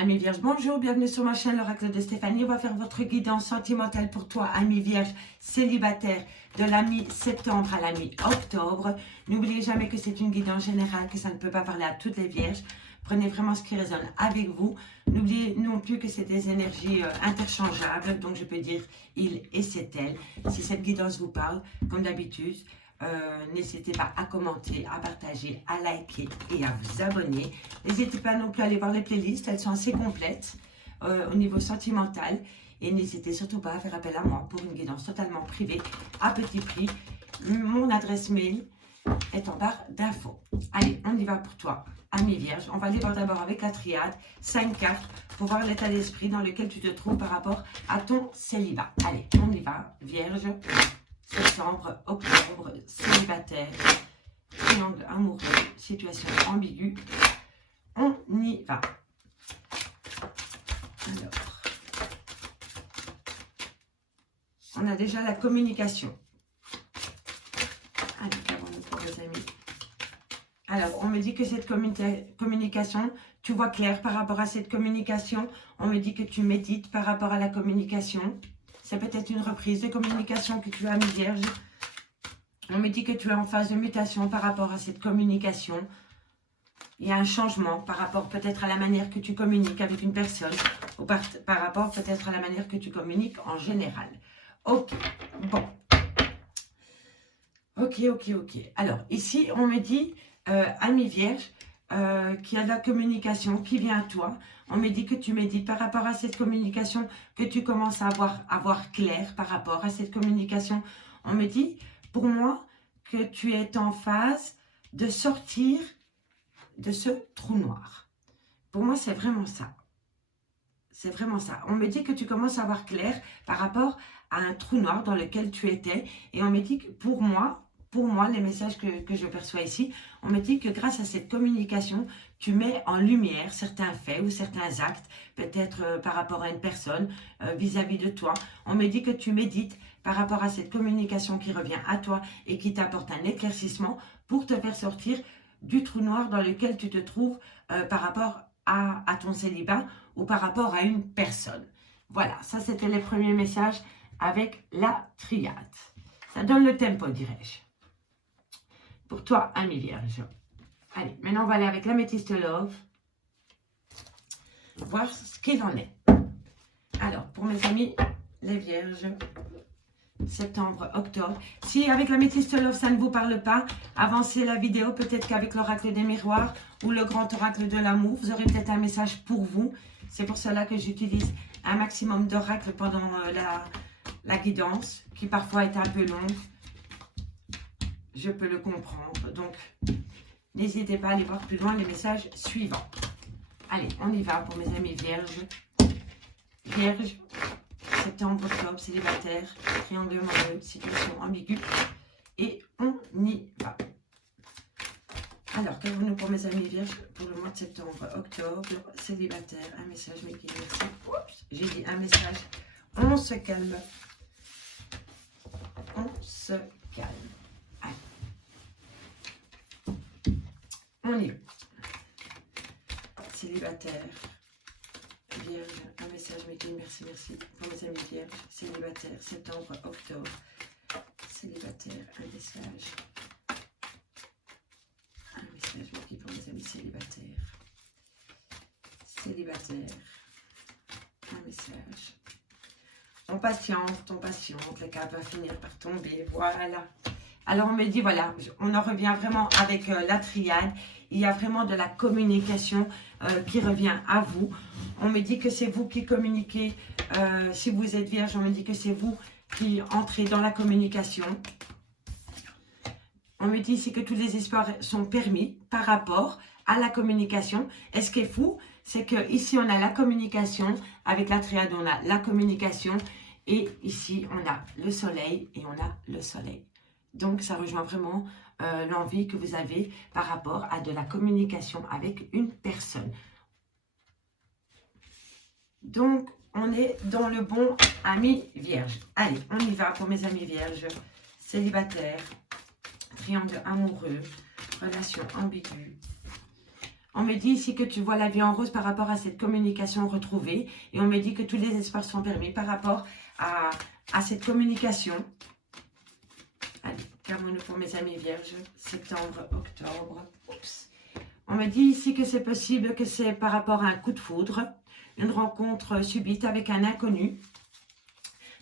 Amis Vierge, bonjour, bienvenue sur ma chaîne l'Oracle de Stéphanie. On va faire votre guidance sentimentale pour toi, ami Vierge, célibataire, de la mi-septembre à la mi-octobre. N'oubliez jamais que c'est une guidance générale, que ça ne peut pas parler à toutes les Vierges. Prenez vraiment ce qui résonne avec vous. N'oubliez non plus que c'est des énergies interchangeables, donc je peux dire il et c'est elle. Si cette guidance vous parle, comme d'habitude, n'hésitez pas à commenter, à partager, à liker et à vous abonner. N'hésitez pas non plus à aller voir les playlists, elles sont assez complètes au niveau sentimental. Et n'hésitez surtout pas à faire appel à moi pour une guidance totalement privée, à petit prix. Mon adresse mail est en barre d'infos. Allez, on y va pour toi, ami Vierge. On va aller voir d'abord avec la triade, 5 cartes, pour voir l'état d'esprit dans lequel tu te trouves par rapport à ton célibat. Allez, on y va, Vierge. Septembre, octobre, célibataire, triangle amoureux, situation ambiguë. On y va. Alors, on a déjà la communication. Allez, avons-nous pour les amis. Alors, on me dit que cette communication, tu vois clair par rapport à cette communication. On me dit que tu médites par rapport à la communication. C'est peut-être une reprise de communication que tu as, mi Vierge. On me dit que tu es en phase de mutation par rapport à cette communication. Il y a un changement par rapport peut-être à la manière que tu communiques avec une personne ou par rapport peut-être à la manière que tu communiques en général. Ok, bon. Ok. Alors, ici, on me dit, ami Vierge, qu'il y a de la communication qui vient à toi. On me dit que tu médites par rapport à cette communication, que tu commences à avoir clair par rapport à cette communication. On me dit, pour moi, que tu es en phase de sortir de ce trou noir. Pour moi, c'est vraiment ça. C'est vraiment ça. On me dit que tu commences à avoir clair par rapport à un trou noir dans lequel tu étais. Et on me dit que pour moi, les messages que je perçois ici, on me dit que grâce à cette communication, tu mets en lumière certains faits ou certains actes, peut-être par rapport à une personne, vis-à-vis de toi. On me dit que tu médites par rapport à cette communication qui revient à toi et qui t'apporte un éclaircissement pour te faire sortir du trou noir dans lequel tu te trouves par rapport à ton célibat ou par rapport à une personne. Voilà, ça c'était les premiers messages avec la triade. Ça donne le tempo, dirais-je. Pour toi, ami Vierge. Allez, maintenant on va aller avec l'améthyste Love. Voir ce qu'il en est. Alors, pour mes amis, les Vierges, septembre, octobre. Si avec l'améthyste Love, ça ne vous parle pas, avancez la vidéo. Peut-être qu'avec l'oracle des miroirs ou le grand oracle de l'amour, vous aurez peut-être un message pour vous. C'est pour cela que j'utilise un maximum d'oracles pendant la guidance, qui parfois est un peu longue. Je peux le comprendre. Donc, n'hésitez pas à aller voir plus loin les messages suivants. Allez, on y va pour mes amis Vierges. Vierge, septembre, octobre, célibataire, triangle amoureux, situation ambiguë. Et on y va. Alors, qu'avons-nous pour mes amis Vierges pour le mois de septembre, octobre, célibataire, un message, mais qui merci. Oups, j'ai dit un message. On se calme. On se calme. Allez. On y va. Célibataire, Vierge, un message, mais qui merci pour mes amis Vierges, célibataire, septembre, octobre, célibataire, un message. Mais pour mes amis célibataires. Célibataire. Un message. On patiente, le cas va finir par tomber. Voilà. Alors on me dit, voilà, on en revient vraiment avec la triade. Il y a vraiment de la communication qui revient à vous. On me dit que c'est vous qui communiquez. Si vous êtes vierge, on me dit que c'est vous qui entrez dans la communication. On me dit ici que tous les espoirs sont permis par rapport à la communication. Et ce qui est fou, c'est qu'ici, on a la communication. Avec la triade, on a la communication. Et ici, on a le soleil et on a le soleil. Donc, ça rejoint vraiment l'envie que vous avez par rapport à de la communication avec une personne. Donc, on est dans le bon ami vierge. Allez, on y va pour mes amis vierges. Célibataires. Triangle amoureux, relation ambiguë. On me dit ici que tu vois la vie en rose par rapport à cette communication retrouvée. Et on me dit que tous les espoirs sont permis par rapport à cette communication. Allez, calmons-nous pour mes amis vierges. Septembre, octobre. Oups. On me dit ici que c'est possible que c'est par rapport à un coup de foudre. Une rencontre subite avec un inconnu.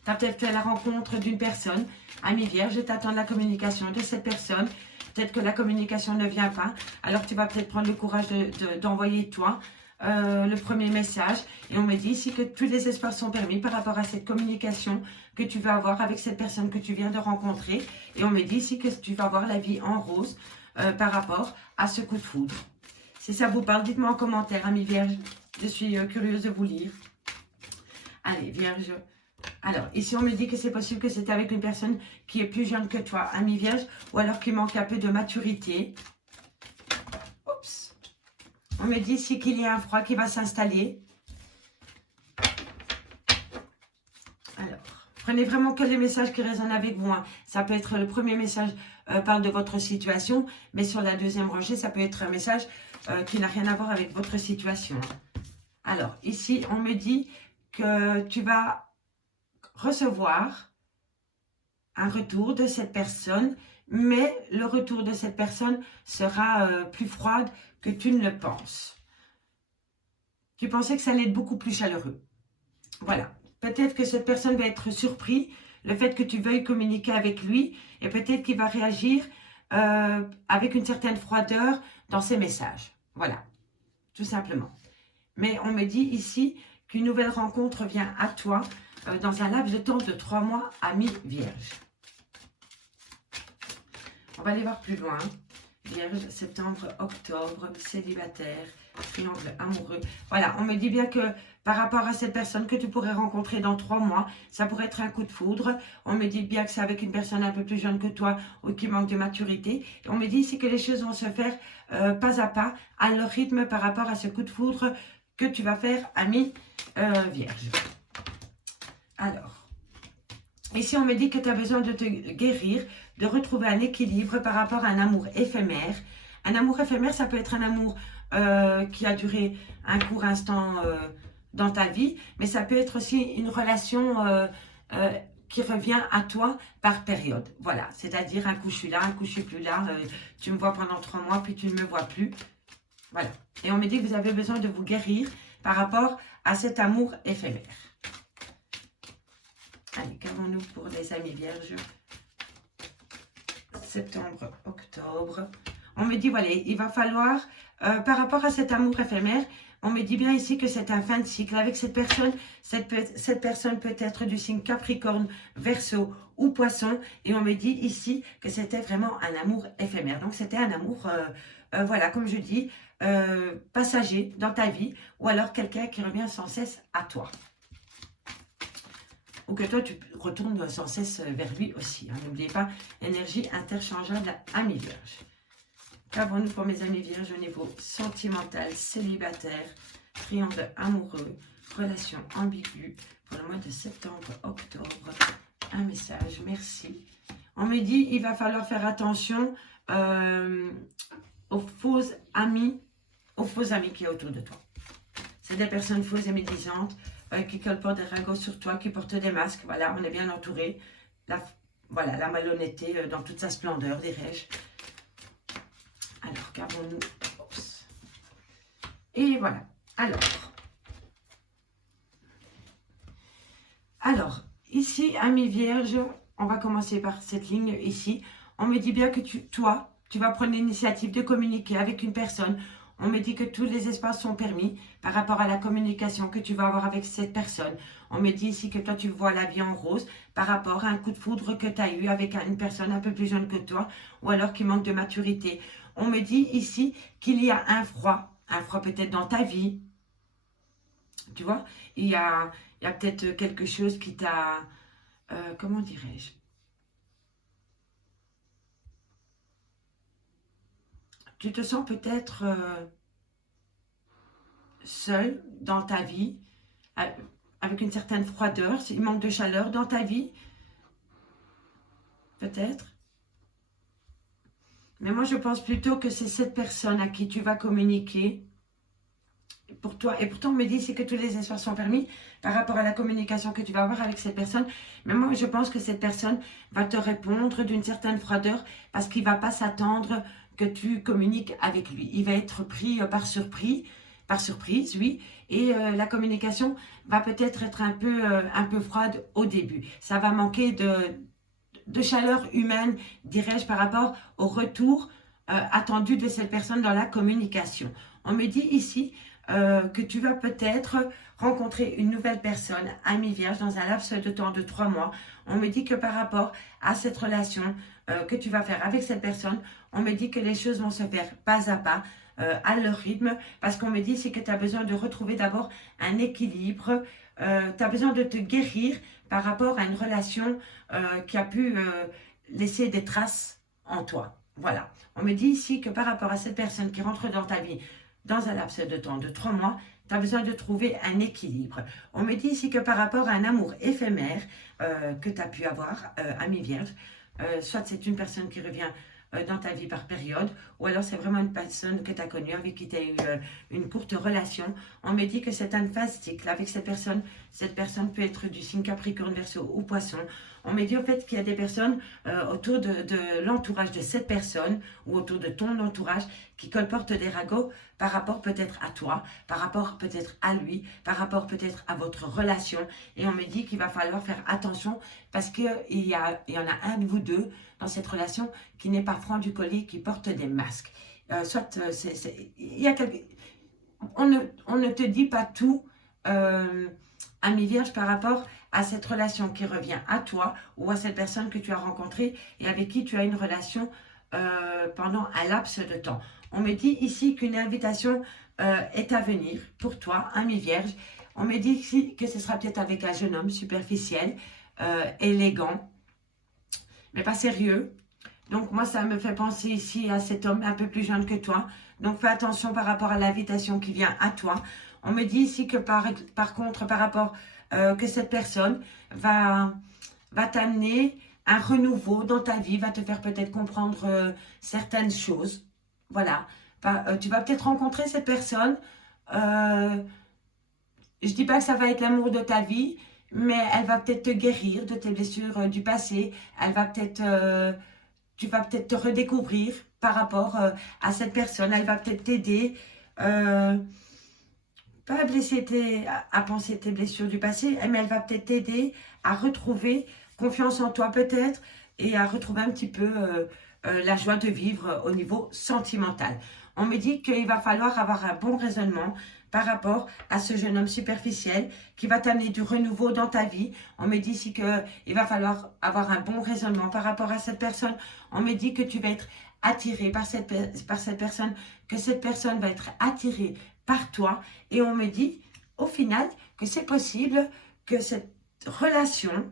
Tu as peut-être fait la rencontre d'une personne. Ami vierge, tu attends la communication de cette personne. Peut-être que la communication ne vient pas. Alors tu vas peut-être prendre le courage d'envoyer toi le premier message. Et on me dit ici que tous les espoirs sont permis par rapport à cette communication que tu vas avoir avec cette personne que tu viens de rencontrer. Et on me dit ici que tu vas avoir la vie en rose par rapport à ce coup de foudre. Si ça vous parle, dites-moi en commentaire, amis vierges. Je suis curieuse de vous lire. Allez, vierge. Alors, ici, on me dit que c'est possible que c'est avec une personne qui est plus jeune que toi, ami vierge, ou alors qui manque un peu de maturité. Oups. On me dit ici qu'il y a un froid qui va s'installer. Alors, prenez vraiment que les messages qui résonnent avec vous. Hein. Ça peut être le premier message parle de votre situation, mais sur la deuxième rangée, ça peut être un message qui n'a rien à voir avec votre situation. Alors, ici, on me dit que tu vas recevoir un retour de cette personne, mais le retour de cette personne sera plus froide que tu ne le penses. Tu pensais que ça allait être beaucoup plus chaleureux. Voilà. Peut-être que cette personne va être surprise, le fait que tu veuilles communiquer avec lui, et peut-être qu'il va réagir avec une certaine froideur dans ses messages. Voilà, tout simplement. Mais on me dit ici qu'une nouvelle rencontre vient à toi dans un laps de temps de 3 mois, ami vierge. On va aller voir plus loin. Vierge, septembre, octobre, célibataire, triangle amoureux. Voilà, on me dit bien que par rapport à cette personne que tu pourrais rencontrer dans 3 mois, ça pourrait être un coup de foudre. On me dit bien que c'est avec une personne un peu plus jeune que toi ou qui manque de maturité. Et on me dit ici que les choses vont se faire pas à pas, à leur rythme par rapport à ce coup de foudre que tu vas faire, ami vierge. Alors, ici on me dit que tu as besoin de te guérir, de retrouver un équilibre par rapport à un amour éphémère. Un amour éphémère, ça peut être un amour qui a duré un court instant dans ta vie, mais ça peut être aussi une relation qui revient à toi par période. Voilà, c'est-à-dire un coup je suis là, un coup je suis plus là, tu me vois pendant 3 mois, puis tu ne me vois plus. Voilà, et on me dit que vous avez besoin de vous guérir par rapport à cet amour éphémère. Allez, qu'avons-nous pour les amis vierges? Septembre, octobre. On me dit, voilà, il va falloir, par rapport à cet amour éphémère, on me dit bien ici que c'est un fin de cycle avec cette personne. Cette personne peut être du signe Capricorne, Verseau ou Poisson. Et on me dit ici que c'était vraiment un amour éphémère. Donc, c'était un amour, voilà, comme je dis, passager dans ta vie. Ou alors quelqu'un qui revient sans cesse à toi. Ou que toi, tu retournes sans cesse vers lui aussi. Hein. N'oubliez pas, énergie interchangeable ami vierge. Qu'avons-nous pour mes amis vierges au niveau sentimental, célibataire, triangle amoureux, relation ambiguë pour le mois de septembre, octobre? Un message, merci. On me dit, il va falloir faire attention aux faux amis qui est autour de toi. C'est des personnes fausses et médisantes qui colportent des ragots sur toi, qui portent des masques. Voilà, on est bien entouré. Voilà, la malhonnêteté dans toute sa splendeur, dirais-je. Alors, qu'avons-nous? Et voilà. Alors, ici, amis vierges, on va commencer par cette ligne ici. On me dit bien que toi, tu vas prendre l'initiative de communiquer avec une personne. On me dit que tous les espaces sont permis par rapport à la communication que tu vas avoir avec cette personne. On me dit ici que toi, tu vois la vie en rose par rapport à un coup de foudre que tu as eu avec une personne un peu plus jeune que toi ou alors qui manque de maturité. On me dit ici qu'il y a un froid peut-être dans ta vie. Tu vois, il y a peut-être quelque chose qui t'a... comment dirais-je? Tu te sens peut-être seul dans ta vie, avec une certaine froideur, il manque de chaleur dans ta vie, peut-être. Mais moi, je pense plutôt que c'est cette personne à qui tu vas communiquer pour toi. Et pourtant, on me dit c'est que tous les espoirs sont permis par rapport à la communication que tu vas avoir avec cette personne. Mais moi, je pense que cette personne va te répondre d'une certaine froideur parce qu'il ne va pas s'attendre que tu communiques avec lui. Il va être pris par surprise, oui. Et la communication va peut-être être un peu froide au début. Ça va manquer de chaleur humaine, dirais-je, par rapport au retour attendu de cette personne dans la communication. On me dit ici que tu vas peut-être rencontrer une nouvelle personne, amie vierge, dans un laps de temps de 3 mois. On me dit que par rapport à cette relation que tu vas faire avec cette personne, on me dit que les choses vont se faire pas à pas, à leur rythme, parce qu'on me dit c'est que tu as besoin de retrouver d'abord un équilibre, tu as besoin de te guérir par rapport à une relation qui a pu laisser des traces en toi. Voilà. On me dit ici que par rapport à cette personne qui rentre dans ta vie dans un laps de temps de 3 mois, tu as besoin de trouver un équilibre. On me dit ici que par rapport à un amour éphémère que tu as pu avoir, amie vierge, soit c'est une personne qui revient dans ta vie par période, ou alors c'est vraiment une personne que tu as connue, avec qui tu as eu une courte relation. On me dit que c'est une phase cycle avec cette personne. Cette personne peut être du signe Capricorne, Verseau ou Poisson. On me dit au fait qu'il y a des personnes autour de l'entourage de cette personne ou autour de ton entourage qui colportent des ragots par rapport peut-être à toi, par rapport peut-être à lui, par rapport peut-être à votre relation. Et on me dit qu'il va falloir faire attention parce qu'il y en a un de vous deux dans cette relation qui n'est pas franc du collier, qui porte des masques. Il y a on ne te dit pas tout, ami vierge, par rapport à cette relation qui revient à toi ou à cette personne que tu as rencontrée et avec qui tu as une relation pendant un laps de temps. On me dit ici qu'une invitation est à venir pour toi, ami vierge. On me dit ici que ce sera peut-être avec un jeune homme superficiel, élégant, mais pas sérieux. Donc moi, ça me fait penser ici à cet homme un peu plus jeune que toi. Donc fais attention par rapport à l'invitation qui vient à toi. On me dit ici que par contre, par rapport que cette personne va t'amener un renouveau dans ta vie, va te faire peut-être comprendre certaines choses. Voilà. Tu vas peut-être rencontrer cette personne. Je ne dis pas que ça va être l'amour de ta vie, mais elle va peut-être te guérir de tes blessures du passé. Elle va peut-être... tu vas peut-être te redécouvrir par rapport à cette personne. Elle va peut-être t'aider, pas à penser tes blessures du passé, mais elle va peut-être t'aider à retrouver confiance en toi peut-être et à retrouver un petit peu la joie de vivre au niveau sentimental. On me dit qu'il va falloir avoir un bon raisonnement par rapport à ce jeune homme superficiel qui va t'amener du renouveau dans ta vie. On me dit ici qu'il va falloir avoir un bon raisonnement par rapport à cette personne. On me dit que tu vas être attiré par cette personne, que cette personne va être attirée par toi. Et on me dit au final que c'est possible que cette relation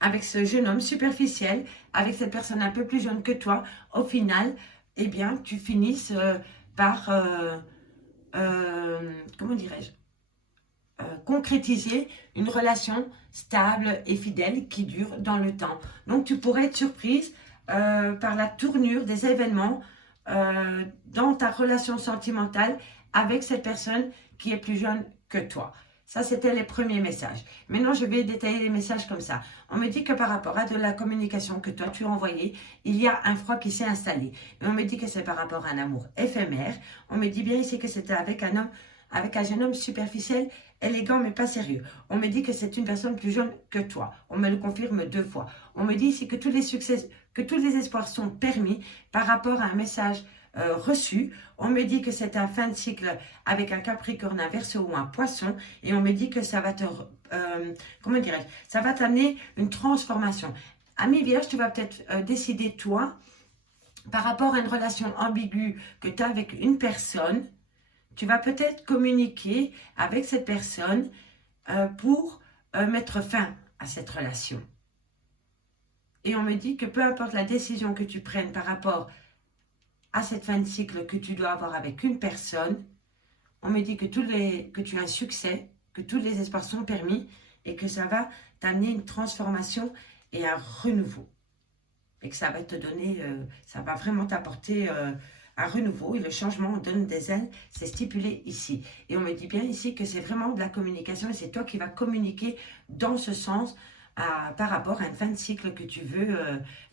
avec ce jeune homme superficiel, avec cette personne un peu plus jeune que toi, au final, eh bien, tu finisses par... comment dirais-je, concrétiser une relation stable et fidèle qui dure dans le temps. Donc, tu pourrais être surprise par la tournure des événements dans ta relation sentimentale avec cette personne qui est plus jeune que toi. Ça, c'était les premiers messages. Maintenant, je vais détailler les messages comme ça. On me dit que par rapport à de la communication que toi, tu as envoyée, il y a un froid qui s'est installé. Et on me dit que c'est par rapport à un amour éphémère. On me dit bien ici que c'était avec un jeune homme superficiel, élégant, mais pas sérieux. On me dit que c'est une personne plus jeune que toi. On me le confirme 2 fois. On me dit ici que tous les espoirs sont permis par rapport à un message reçu. On me dit que c'est un fin de cycle avec un Capricorne, un Verseau ou un Poisson, et on me dit que ça va comment dirais-je, ça va t'amener une transformation. Ami Vierge, tu vas peut-être décider toi, par rapport à une relation ambiguë que tu as avec une personne, tu vas peut-être communiquer avec cette personne pour mettre fin à cette relation. Et on me dit que peu importe la décision que tu prennes par rapport à cette fin de cycle que tu dois avoir avec une personne, on me dit que tu as un succès, que tous les espoirs sont permis et que ça va t'amener une transformation et un renouveau. et que ça va te donner, ça va vraiment t'apporter un renouveau et le changement, on donne des ailes, c'est stipulé ici. Et on me dit bien ici que c'est vraiment de la communication et c'est toi qui vas communiquer dans ce sens par rapport à une fin de cycle que tu veux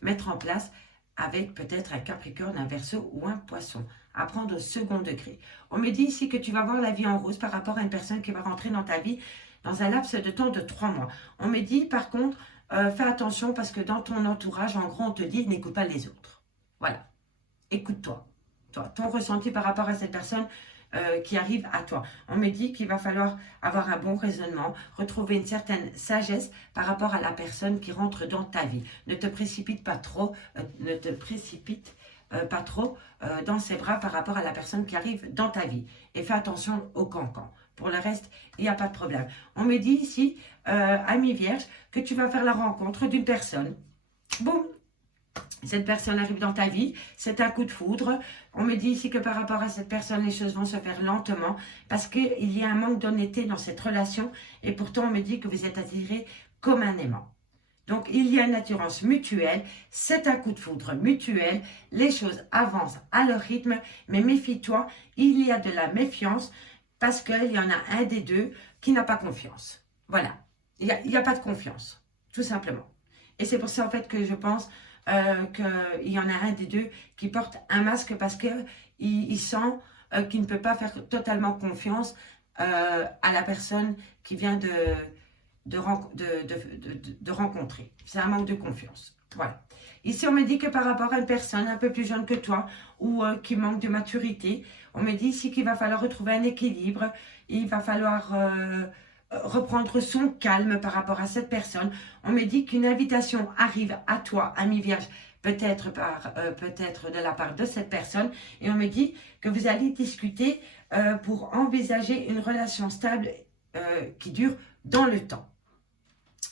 mettre en place avec peut-être un Capricorne, un Verseau ou un Poisson. À prendre au second degré. On me dit ici que tu vas voir la vie en rose par rapport à une personne qui va rentrer dans ta vie dans un laps de temps de 3 mois. On me dit par contre, fais attention parce que dans ton entourage, en gros, on te dit n'écoute pas les autres. Voilà. Écoute-toi. Ton ressenti par rapport à cette personne qui arrive à toi. On me dit qu'il va falloir avoir un bon raisonnement, retrouver une certaine sagesse par rapport à la personne qui rentre dans ta vie. Ne te précipite pas trop, dans ses bras par rapport à la personne qui arrive dans ta vie. Et fais attention au cancan. Pour le reste, il n'y a pas de problème. On me dit ici, ami vierge, que tu vas faire la rencontre d'une personne. Boum! Cette personne arrive dans ta vie, c'est un coup de foudre. On me dit ici que par rapport à cette personne, les choses vont se faire lentement parce qu'il y a un manque d'honnêteté dans cette relation et pourtant on me dit que vous êtes attirés comme un aimant. Donc il y a une attirance mutuelle, c'est un coup de foudre mutuel, les choses avancent à leur rythme, mais méfie-toi, il y a de la méfiance parce qu'il y en a un des deux qui n'a pas confiance. Voilà, il n'y a pas de confiance, tout simplement. Et c'est pour ça en fait que je pense qu'il y en a un des deux qui porte un masque parce qu'il sent qu'il ne peut pas faire totalement confiance à la personne qui vient de rencontrer. C'est un manque de confiance. Voilà. Ici, on me dit que par rapport à une personne un peu plus jeune que toi ou qui manque de maturité, on me dit ici qu'il va falloir retrouver un équilibre, il va falloir reprendre son calme par rapport à cette personne. On me dit qu'une invitation arrive à toi, ami vierge, peut-être de la part de cette personne. Et on me dit que vous allez discuter pour envisager une relation stable qui dure dans le temps.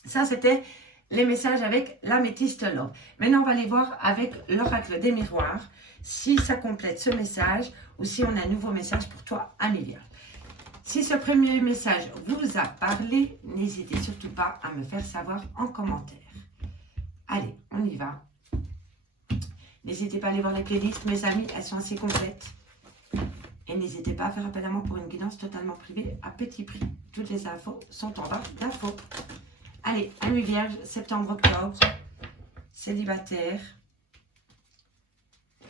Ça, c'était les messages avec l'améthyste love. Maintenant, on va aller voir avec l'oracle des miroirs si ça complète ce message ou si on a un nouveau message pour toi, ami vierge. Si ce premier message vous a parlé, n'hésitez surtout pas à me faire savoir en commentaire. Allez, on y va. N'hésitez pas à aller voir les playlists, mes amis, elles sont assez complètes. Et n'hésitez pas à faire appel à moi pour une guidance totalement privée à petit prix. Toutes les infos sont en barre d'infos. Allez, ami vierge, septembre-octobre, célibataire,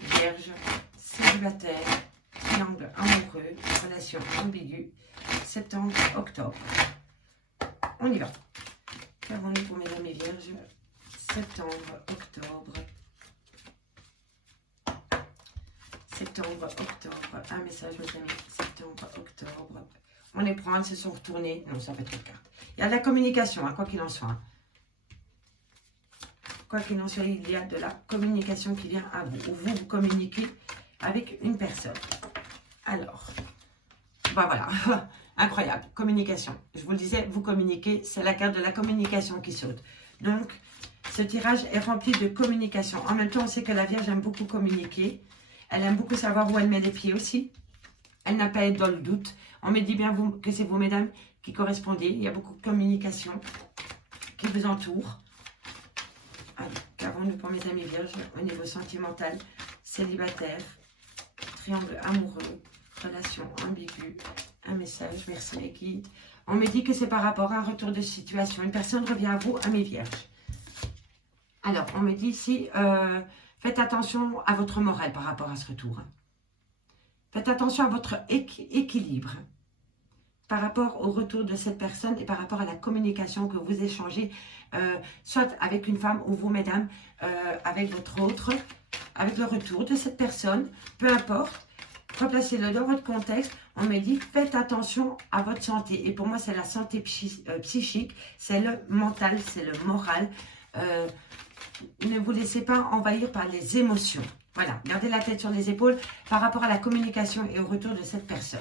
vierge, célibataire, triangle amoureux, relation ambiguë, septembre-octobre. On y va. Qu'avons-nous pour mes amis vierges? Septembre-octobre. Septembre-octobre. Un message, mes amis. Septembre-octobre. On les prend, elles se sont retournées. Non, ça va être le cas. Il y a de la communication, hein, quoi qu'il en soit. Hein. Quoi qu'il en soit, il y a de la communication qui vient à vous. Ou vous communiquez avec une personne. Alors, ben voilà, incroyable, communication. Je vous le disais, vous communiquez, c'est la carte de la communication qui saute. Donc, ce tirage est rempli de communication. En même temps, on sait que la Vierge aime beaucoup communiquer. Elle aime beaucoup savoir où elle met les pieds aussi. Elle n'a pas à être dans le doute. On me dit bien que c'est vous, mesdames, qui correspondez. Il y a beaucoup de communication qui vous entoure. Qu'avons-nous pour mes amis vierges au niveau sentimental, célibataire, triangle amoureux, relation ambiguë, un message, merci les guides. On me dit que c'est par rapport à un retour de situation. Une personne revient à vous, amis vierges. Alors, on me dit ici, faites attention à votre morale par rapport à ce retour. Faites attention à votre équilibre par rapport au retour de cette personne et par rapport à la communication que vous échangez, soit avec une femme ou vous, mesdames, avec votre autre, avec le retour de cette personne, peu importe. Replacez-le dans votre contexte. On me dit, faites attention à votre santé. Et pour moi, c'est la santé psychique, c'est le mental, c'est le moral. Ne vous laissez pas envahir par les émotions. Voilà, gardez la tête sur les épaules par rapport à la communication et au retour de cette personne.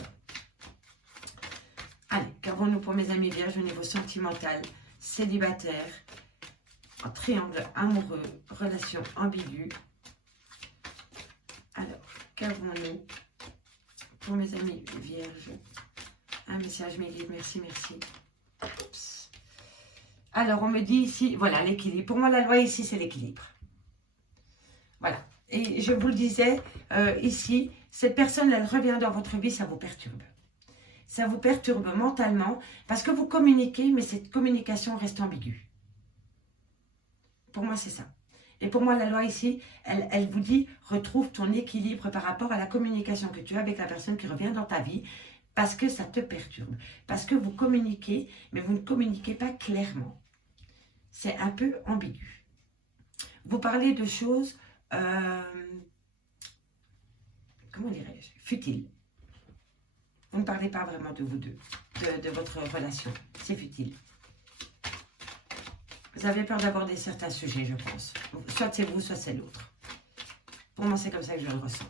Allez, qu'avons-nous pour mes amis vierges au niveau sentimental, célibataire, en triangle amoureux, relation ambiguë. Alors, qu'avons-nous pour mes amis vierges? Un message, mes guides, merci, merci. Oups. Alors, on me dit ici, voilà, l'équilibre. Pour moi, la loi ici, c'est l'équilibre. Voilà. Et je vous le disais, ici, cette personne, elle revient dans votre vie, ça vous perturbe. Ça vous perturbe mentalement parce que vous communiquez, mais cette communication reste ambiguë. Pour moi, c'est ça. Et pour moi, la loi ici, elle vous dit, retrouve ton équilibre par rapport à la communication que tu as avec la personne qui revient dans ta vie, parce que ça te perturbe. Parce que vous communiquez, mais vous ne communiquez pas clairement. C'est un peu ambigu. Vous parlez de choses, comment dirais-je, futiles. Vous ne parlez pas vraiment de vous deux, de votre relation. C'est futile. Vous avez peur d'aborder certains sujets, je pense. Soit c'est vous, soit c'est l'autre. Pour moi, c'est comme ça que je le ressens.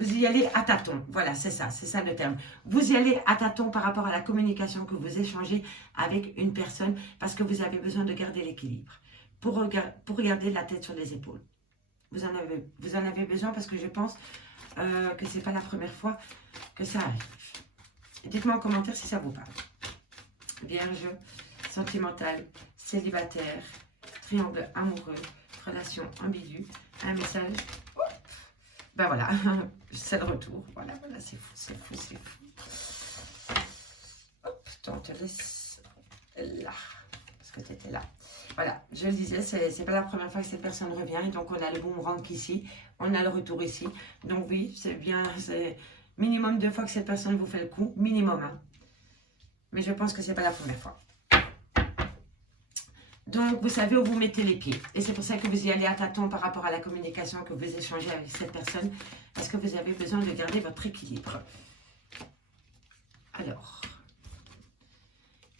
Vous y allez à tâtons. Voilà, c'est ça le terme. Vous y allez à tâtons par rapport à la communication que vous échangez avec une personne parce que vous avez besoin de garder l'équilibre. Pour garder la tête sur les épaules. Vous en avez besoin parce que je pense que ce n'est pas la première fois que ça arrive. Dites-moi en commentaire si ça vous parle. Vierge, sentimentale, célibataire, triangle amoureux, relation ambiguë, un message. Ben voilà, c'est le retour. Voilà, c'est fou, c'est fou, c'est fou. Hop, on te laisse là, parce que tu étais là. Voilà, je le disais, c'est pas la première fois que cette personne revient, et donc on a le boomerang ici, on a le retour ici. Donc oui, c'est bien, c'est minimum 2 fois que cette personne vous fait le coup, minimum. Hein. Mais je pense que c'est pas la première fois. Donc, vous savez où vous mettez les pieds. Et c'est pour ça que vous y allez à tâtons par rapport à la communication que vous échangez avec cette personne. Parce que vous avez besoin de garder votre équilibre. Alors,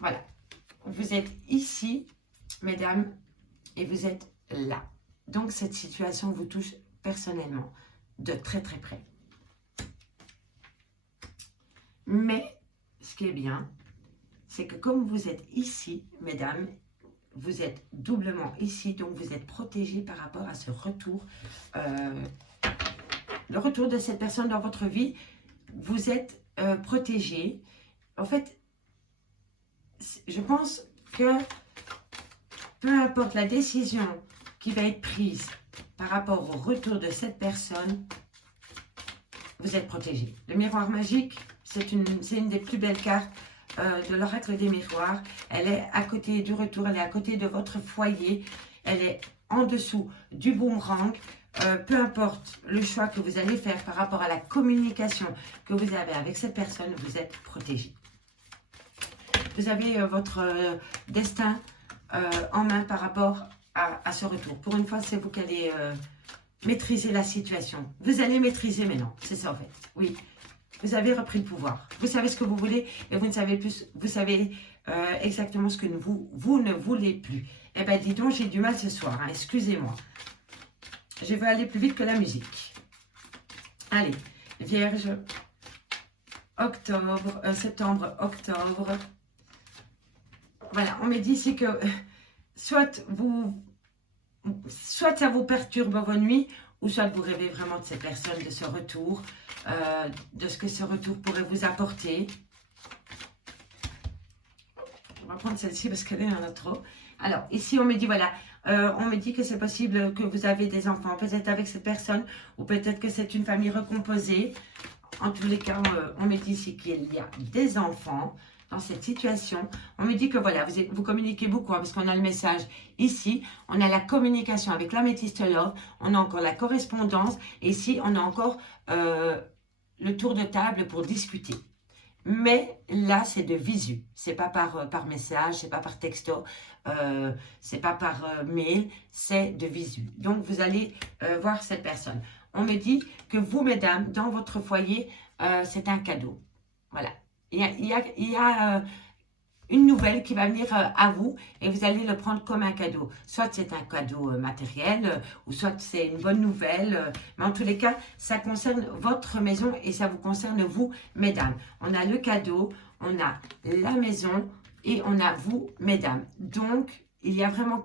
voilà. Vous êtes ici, mesdames, et vous êtes là. Donc, cette situation vous touche personnellement, de très très près. Mais, ce qui est bien, c'est que comme vous êtes ici, mesdames, vous êtes doublement ici, donc vous êtes protégés par rapport à ce retour. Le retour de cette personne dans votre vie, vous êtes protégés. En fait, je pense que peu importe la décision qui va être prise par rapport au retour de cette personne, vous êtes protégés. Le miroir magique, c'est une des plus belles cartes de l'oracle des miroirs. Elle est à côté du retour, elle est à côté de votre foyer, elle est en dessous du boomerang. Peu importe le choix que vous allez faire par rapport à la communication que vous avez avec cette personne, vous êtes protégé. Vous avez votre destin en main par rapport à ce retour. Pour une fois, c'est vous qui allez maîtriser la situation. Vous allez maîtriser maintenant, c'est ça en fait, oui. Vous avez repris le pouvoir. Vous savez ce que vous voulez et vous ne savez plus. Vous savez exactement ce que vous ne voulez plus. Eh bien, dis donc, j'ai du mal ce soir. Hein, excusez-moi. Je vais aller plus vite que la musique. Allez, Vierge, septembre, octobre. Voilà, on me dit c'est que soit ça vous perturbe vos nuits, ou soit vous rêvez vraiment de cette personne, de ce retour, de ce que ce retour pourrait vous apporter. On va prendre celle-ci parce qu'elle en a trop. Alors, ici, on me dit, voilà, on me dit que c'est possible que vous avez des enfants, peut-être avec cette personne, ou peut-être que c'est une famille recomposée. En tous les cas, on me dit ici qu'il y a des enfants dans cette situation. On me dit que voilà, vous communiquez beaucoup, hein, parce qu'on a le message ici, on a la communication avec l'améthyste love, on a encore la correspondance, et ici, on a encore le tour de table pour discuter. Mais là, c'est de visu, c'est pas par message, c'est pas par texto, c'est pas par mail, c'est de visu. Donc, vous allez voir cette personne. On me dit que vous, mesdames, dans votre foyer, c'est un cadeau. Voilà. Il y a une nouvelle qui va venir à vous et vous allez le prendre comme un cadeau. Soit c'est un cadeau matériel ou soit c'est une bonne nouvelle. Mais en tous les cas, ça concerne votre maison et ça vous concerne vous, mesdames. On a le cadeau, on a la maison et on a vous, mesdames. Donc, il y a vraiment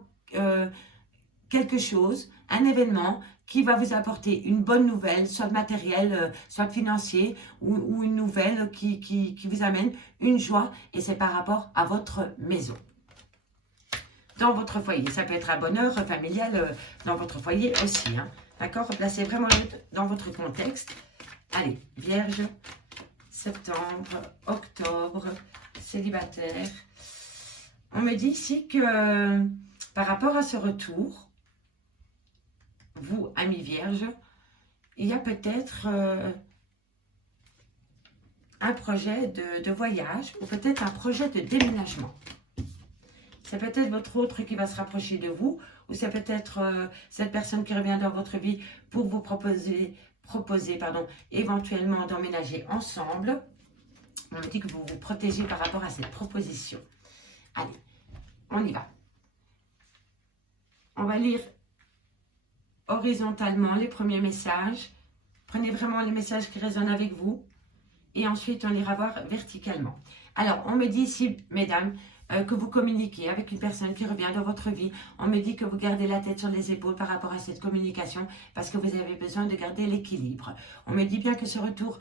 quelque chose, un événement qui va vous apporter une bonne nouvelle, soit matérielle, soit financier, ou une nouvelle qui vous amène une joie, et c'est par rapport à votre maison. dans votre foyer. Ça peut être un bonheur familial dans votre foyer aussi. Hein. D'accord? Placez vraiment dans votre contexte. Allez, Vierge, septembre, octobre, célibataire. On me dit ici que par rapport à ce retour, vous, amis Vierge, il y a peut-être un projet de voyage ou peut-être un projet de déménagement. C'est peut-être votre autre qui va se rapprocher de vous ou c'est peut-être cette personne qui revient dans votre vie pour vous proposer éventuellement d'emménager ensemble. On me dit que vous vous protégez par rapport à cette proposition. Allez, on y va. On va lire horizontalement les premiers messages. Prenez vraiment les messages qui résonnent avec vous. Et ensuite, on ira voir verticalement. Alors, on me dit ici, mesdames, que vous communiquez avec une personne qui revient dans votre vie. On me dit que vous gardez la tête sur les épaules par rapport à cette communication parce que vous avez besoin de garder l'équilibre. On me dit bien que ce retour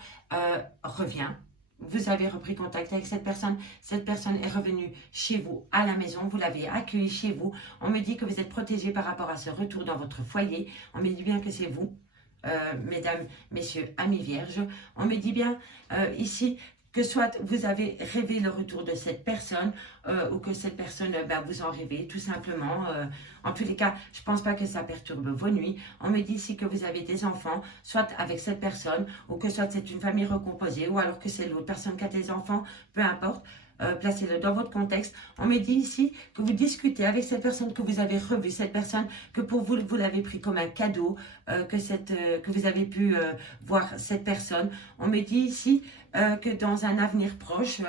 revient. Vous avez repris contact avec cette personne est revenue chez vous, à la maison, vous l'avez accueillie chez vous. On me dit que vous êtes protégé par rapport à ce retour dans votre foyer. On me dit bien que c'est vous, mesdames, messieurs, amis vierges. On me dit bien ici que soit vous avez rêvé le retour de cette personne ou que cette personne vous en rêvez tout simplement. En tous les cas, je ne pense pas que ça perturbe vos nuits. On me dit ici que vous avez des enfants, soit avec cette personne ou que soit c'est une famille recomposée ou alors que c'est l'autre personne qui a des enfants, peu importe. Placez-le dans votre contexte. On me dit ici que vous discutez avec cette personne, que vous avez revu cette personne, que pour vous, vous l'avez pris comme un cadeau, que vous avez pu voir cette personne. On me dit ici que dans un avenir proche,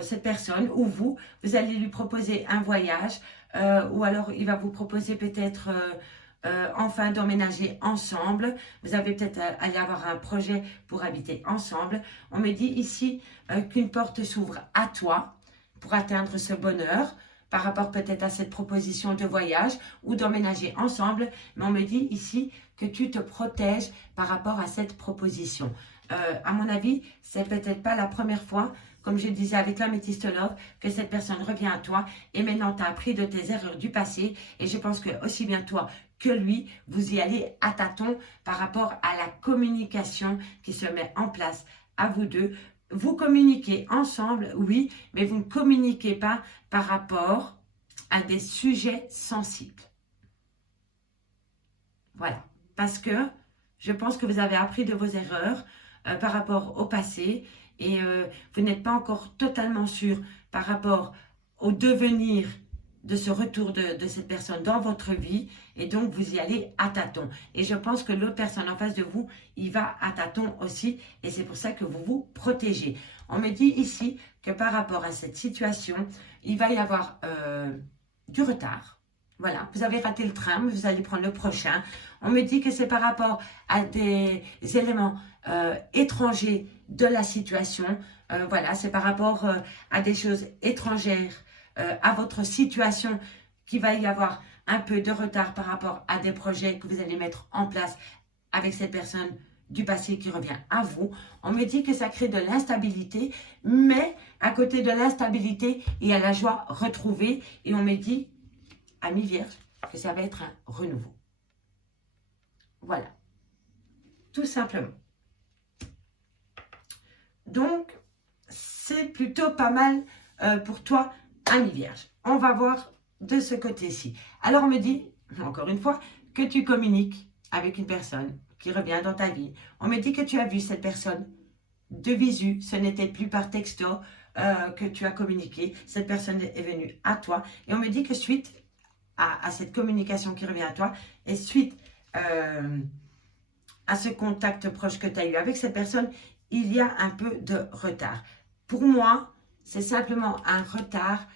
cette personne ou vous allez lui proposer un voyage ou alors il va vous proposer peut-être enfin d'emménager ensemble. Vous avez peut-être allé avoir un projet pour habiter ensemble. On me dit ici qu'une porte s'ouvre à toi pour atteindre ce bonheur par rapport peut-être à cette proposition de voyage ou d'emménager ensemble. Mais on me dit ici que tu te protèges par rapport à cette proposition. À mon avis, c'est peut-être pas la première fois, comme je disais avec l'améthyste love, que cette personne revient à toi et maintenant tu as appris de tes erreurs du passé et je pense que aussi bien toi que lui, vous y allez à tâtons par rapport à la communication qui se met en place à vous deux. Vous communiquez ensemble, oui, mais vous ne communiquez pas par rapport à des sujets sensibles. Voilà, parce que je pense que vous avez appris de vos erreurs par rapport au passé et vous n'êtes pas encore totalement sûr par rapport au devenir de ce retour de cette personne dans votre vie et donc vous y allez à tâtons. Et je pense que l'autre personne en face de vous, il va à tâtons aussi et c'est pour ça que vous vous protégez. On me dit ici que par rapport à cette situation, il va y avoir du retard. Voilà, vous avez raté le train, mais vous allez prendre le prochain. On me dit que c'est par rapport à des éléments étrangers de la situation. Voilà, c'est par rapport à des choses étrangères à votre situation qu'il va y avoir un peu de retard par rapport à des projets que vous allez mettre en place avec cette personne du passé qui revient à vous. On me dit que ça crée de l'instabilité, mais à côté de l'instabilité, il y a la joie retrouvée et on me dit, amis vierges, que ça va être un renouveau. Voilà, tout simplement. Donc, c'est plutôt pas mal pour toi, ami vierge. On va voir de ce côté-ci. Alors, on me dit, encore une fois, que tu communiques avec une personne qui revient dans ta vie. On me dit que tu as vu cette personne de visu. Ce n'était plus par texto que tu as communiqué. Cette personne est venue à toi. Et on me dit que suite à cette communication qui revient à toi et suite à ce contact proche que tu as eu avec cette personne, il y a un peu de retard. Pour moi, c'est simplement un retard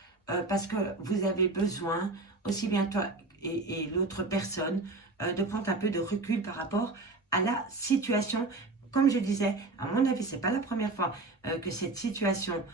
parce que vous avez besoin, aussi bien toi et l'autre personne, de prendre un peu de recul par rapport à la situation. Comme je disais, à mon avis, ce n'est pas la première fois que cette situation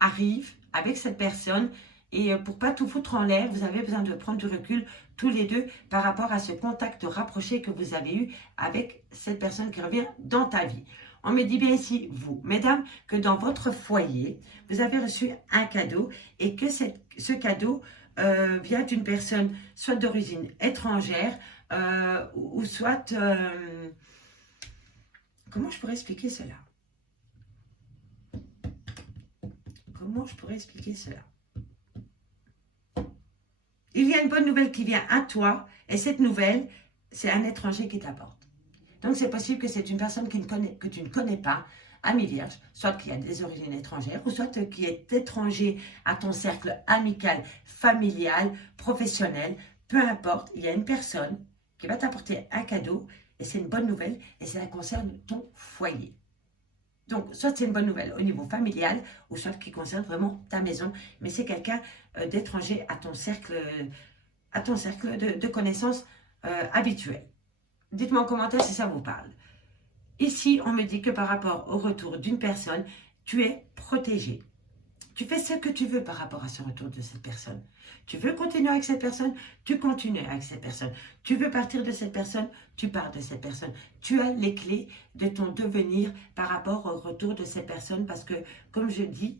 arrive avec cette personne. Et pour pas tout foutre en l'air, vous avez besoin de prendre du recul tous les deux par rapport à ce contact rapproché que vous avez eu avec cette personne qui revient dans ta vie. On me dit bien ici, vous, mesdames, que dans votre foyer, vous avez reçu un cadeau et que ce cadeau vient d'une personne soit d'origine étrangère ou soit... comment je pourrais expliquer cela? Comment je pourrais expliquer cela? Il y a une bonne nouvelle qui vient à toi et cette nouvelle, c'est un étranger qui t'apporte. Donc, c'est possible que c'est une personne que tu ne connais pas, ami vierge, soit qui a des origines étrangères, ou soit qui est étranger à ton cercle amical, familial, professionnel, peu importe, il y a une personne qui va t'apporter un cadeau, et c'est une bonne nouvelle, et ça concerne ton foyer. Donc, soit c'est une bonne nouvelle au niveau familial, ou soit qui concerne vraiment ta maison, mais c'est quelqu'un d'étranger à ton cercle de connaissances habituel. Dites-moi en commentaire si ça vous parle. Ici, on me dit que par rapport au retour d'une personne, tu es protégé. Tu fais ce que tu veux par rapport à ce retour de cette personne. Tu veux continuer avec cette personne, tu continues avec cette personne. Tu veux partir de cette personne, tu pars de cette personne. Tu as les clés de ton devenir par rapport au retour de cette personne parce que, comme je dis,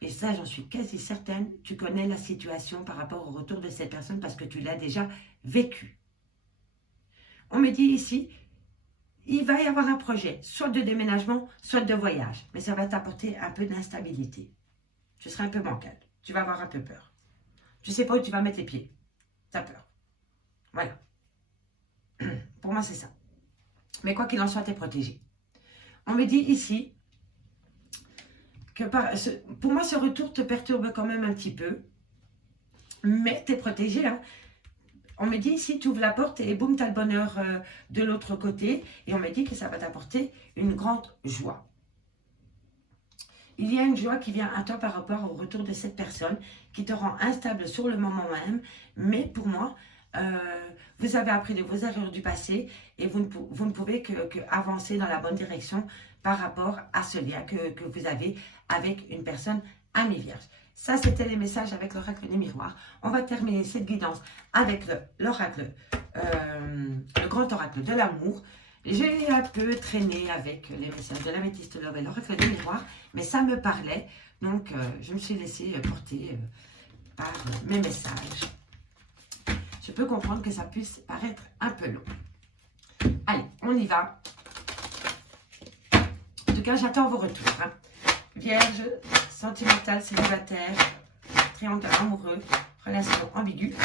et ça j'en suis quasi certaine, tu connais la situation par rapport au retour de cette personne parce que tu l'as déjà vécu. On me dit ici, il va y avoir un projet, soit de déménagement, soit de voyage. Mais ça va t'apporter un peu d'instabilité. Tu seras un peu bancal. Tu vas avoir un peu peur. Tu ne sais pas où tu vas mettre les pieds. Tu as peur. Voilà. Pour moi, c'est ça. Mais quoi qu'il en soit, tu es protégé. On me dit ici que pour moi, ce retour te perturbe quand même un petit peu. Mais tu es protégé, hein. On me dit ici, tu ouvres la porte et boum, tu as le bonheur de l'autre côté. Et on me dit que ça va t'apporter une grande joie. Il y a une joie qui vient à toi par rapport au retour de cette personne qui te rend instable sur le moment même. Mais pour moi, vous avez appris de vos erreurs du passé et vous ne pouvez que avancer dans la bonne direction par rapport à ce lien que vous avez avec une personne amie vierge. Ça, c'était les messages avec l'oracle des miroirs. On va terminer cette guidance avec l'oracle, le grand oracle de l'amour. J'ai un peu traîné avec les messages de l'améthyste love et l'oracle des miroirs, mais ça me parlait. Donc, je me suis laissée porter par mes messages. Je peux comprendre que ça puisse paraître un peu long. Allez, on y va. En tout cas, j'attends vos retours, hein. Vierge, sentimentale, célibataire, triangle amoureux, relation ambiguë.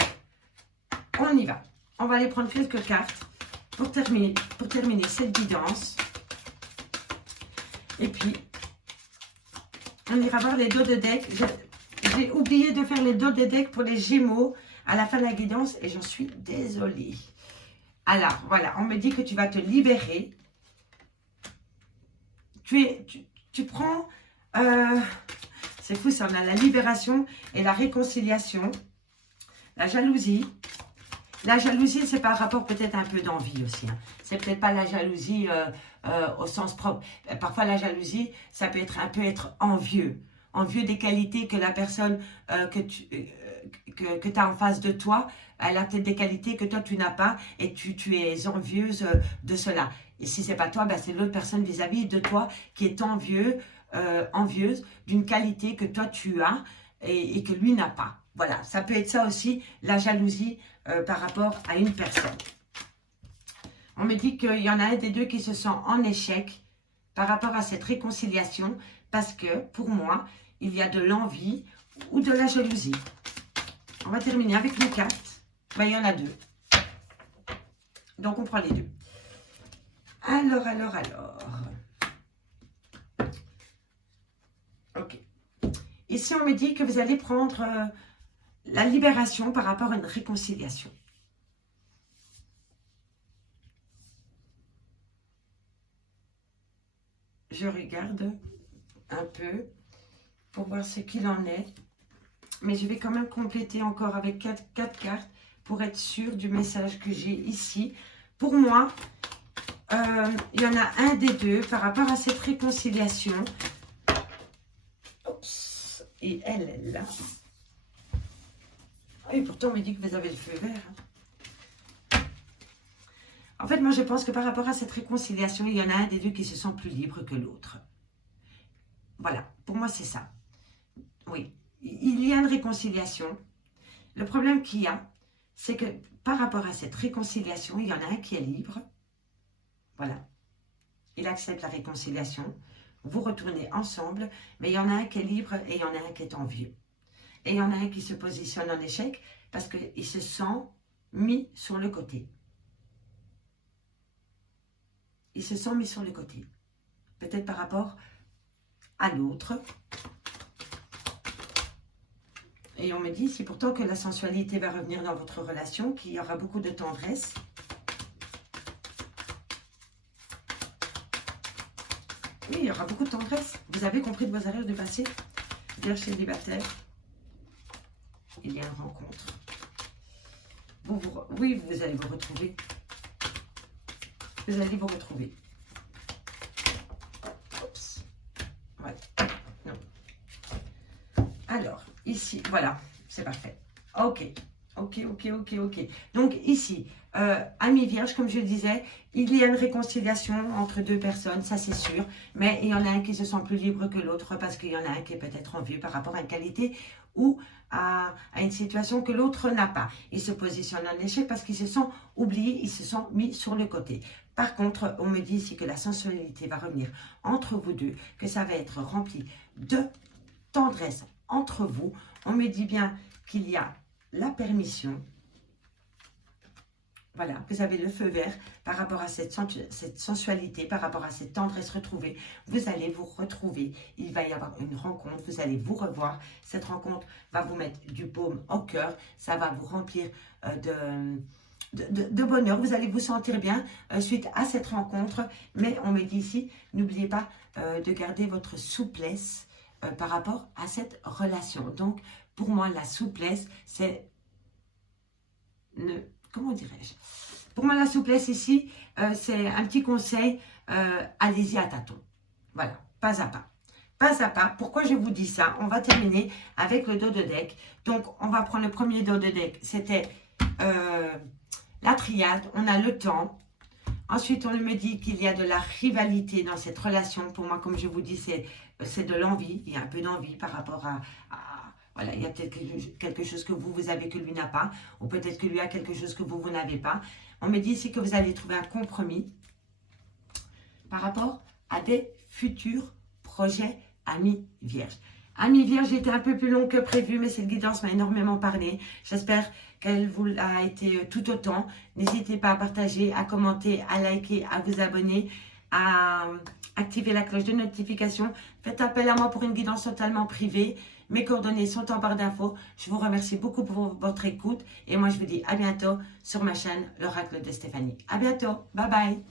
On y va. On va aller prendre quelques cartes pour terminer cette guidance. Et puis, on ira voir les dos de deck. J'ai oublié de faire les dos de deck pour les Gémeaux à la fin de la guidance et j'en suis désolée. Alors, voilà, on me dit que tu vas te libérer. Tu prends... c'est fou, ça, on a la libération et la réconciliation. La jalousie. La jalousie, c'est par rapport peut-être un peu d'envie aussi, hein. C'est peut-être pas la jalousie au sens propre. Parfois, la jalousie, ça peut être un peu être envieux. Envieux des qualités que la personne que tu as en face de toi, elle a peut-être des qualités que toi, tu n'as pas et tu es envieuse de cela. Et si ce n'est pas toi, ben, c'est l'autre personne vis-à-vis de toi qui est envieuse d'une qualité que toi, tu as et que lui n'a pas. Voilà, ça peut être ça aussi, la jalousie par rapport à une personne. On me dit qu'il y en a un des deux qui se sent en échec par rapport à cette réconciliation parce que, pour moi, il y a de l'envie ou de la jalousie. On va terminer avec les cartes. Ben, il y en a deux. Donc, on prend les deux. Alors. Ok. Ici, on me dit que vous allez prendre la libération par rapport à une réconciliation. Je regarde un peu pour voir ce qu'il en est. Mais je vais quand même compléter encore avec 4 cartes pour être sûre du message que j'ai ici. Pour moi, il y en a un des deux par rapport à cette réconciliation. Oups, et elle est là. Et pourtant, on me dit que vous avez le feu vert. En fait, moi, je pense que par rapport à cette réconciliation, il y en a un des deux qui se sent plus libre que l'autre. Voilà, pour moi, c'est ça. Oui, il y a une réconciliation. Le problème qu'il y a, c'est que par rapport à cette réconciliation, il y en a un qui est libre. Voilà. Il accepte la réconciliation. Vous retournez ensemble, mais il y en a un qui est libre et il y en a un qui est envieux. Et il y en a un qui se positionne en échec parce qu'il se sent mis sur le côté. Il se sent mis sur le côté. Peut-être par rapport à l'autre. Et on me dit, c'est pourtant que la sensualité va revenir dans votre relation, qu'il y aura beaucoup de tendresse. Oui, il y aura beaucoup de tendresse. Vous avez compris de vos erreurs du passé. Vierge célibataire. Il y a une rencontre. Oui, vous allez vous retrouver. Vous allez vous retrouver. Oups. Ouais. Non. Alors, ici, voilà. C'est parfait. Ok. Ok. Donc, ici, amis vierges, comme je le disais, il y a une réconciliation entre deux personnes, ça c'est sûr. Mais il y en a un qui se sent plus libre que l'autre parce qu'il y en a un qui est peut-être envieux par rapport à une qualité ou à une situation que l'autre n'a pas. Il se positionne en échec parce qu'il se sent oublié, il se sent mis sur le côté. Par contre, on me dit ici que la sensualité va revenir entre vous deux, que ça va être rempli de tendresse entre vous. On me dit bien qu'il y a la permission. Voilà, vous avez le feu vert par rapport à cette sensualité, par rapport à cette tendresse retrouvée. Vous allez vous retrouver. Il va y avoir une rencontre. Vous allez vous revoir. Cette rencontre va vous mettre du baume au cœur. Ça va vous remplir de bonheur. Vous allez vous sentir bien suite à cette rencontre. Mais on me dit ici, n'oubliez pas de garder votre souplesse par rapport à cette relation. Donc, pour moi, la souplesse, c'est... Comment dirais-je? Pour moi, la souplesse ici, c'est un petit conseil, allez-y à tâtons. Voilà, pas à pas. Pas à pas. Pourquoi je vous dis ça? On va terminer avec le dos de deck. Donc, on va prendre le premier dos de deck. C'était la triade. On a le temps. Ensuite, on me dit qu'il y a de la rivalité dans cette relation. Pour moi, comme je vous dis, c'est de l'envie. Il y a un peu d'envie par rapport à voilà, il y a peut-être quelque chose que vous avez que lui n'a pas. Ou peut-être que lui a quelque chose que vous n'avez pas. On me dit ici que vous allez trouver un compromis par rapport à des futurs projets amis vierges. Amis vierges, j'étais un peu plus long que prévu, mais cette guidance m'a énormément parlé. J'espère qu'elle vous a été tout autant. N'hésitez pas à partager, à commenter, à liker, à vous abonner, à activer la cloche de notification. Faites appel à moi pour une guidance totalement privée. Mes coordonnées sont en barre d'infos. Je vous remercie beaucoup pour votre écoute. Et moi, je vous dis à bientôt sur ma chaîne, l'Oracle de Stéphanie. À bientôt. Bye bye.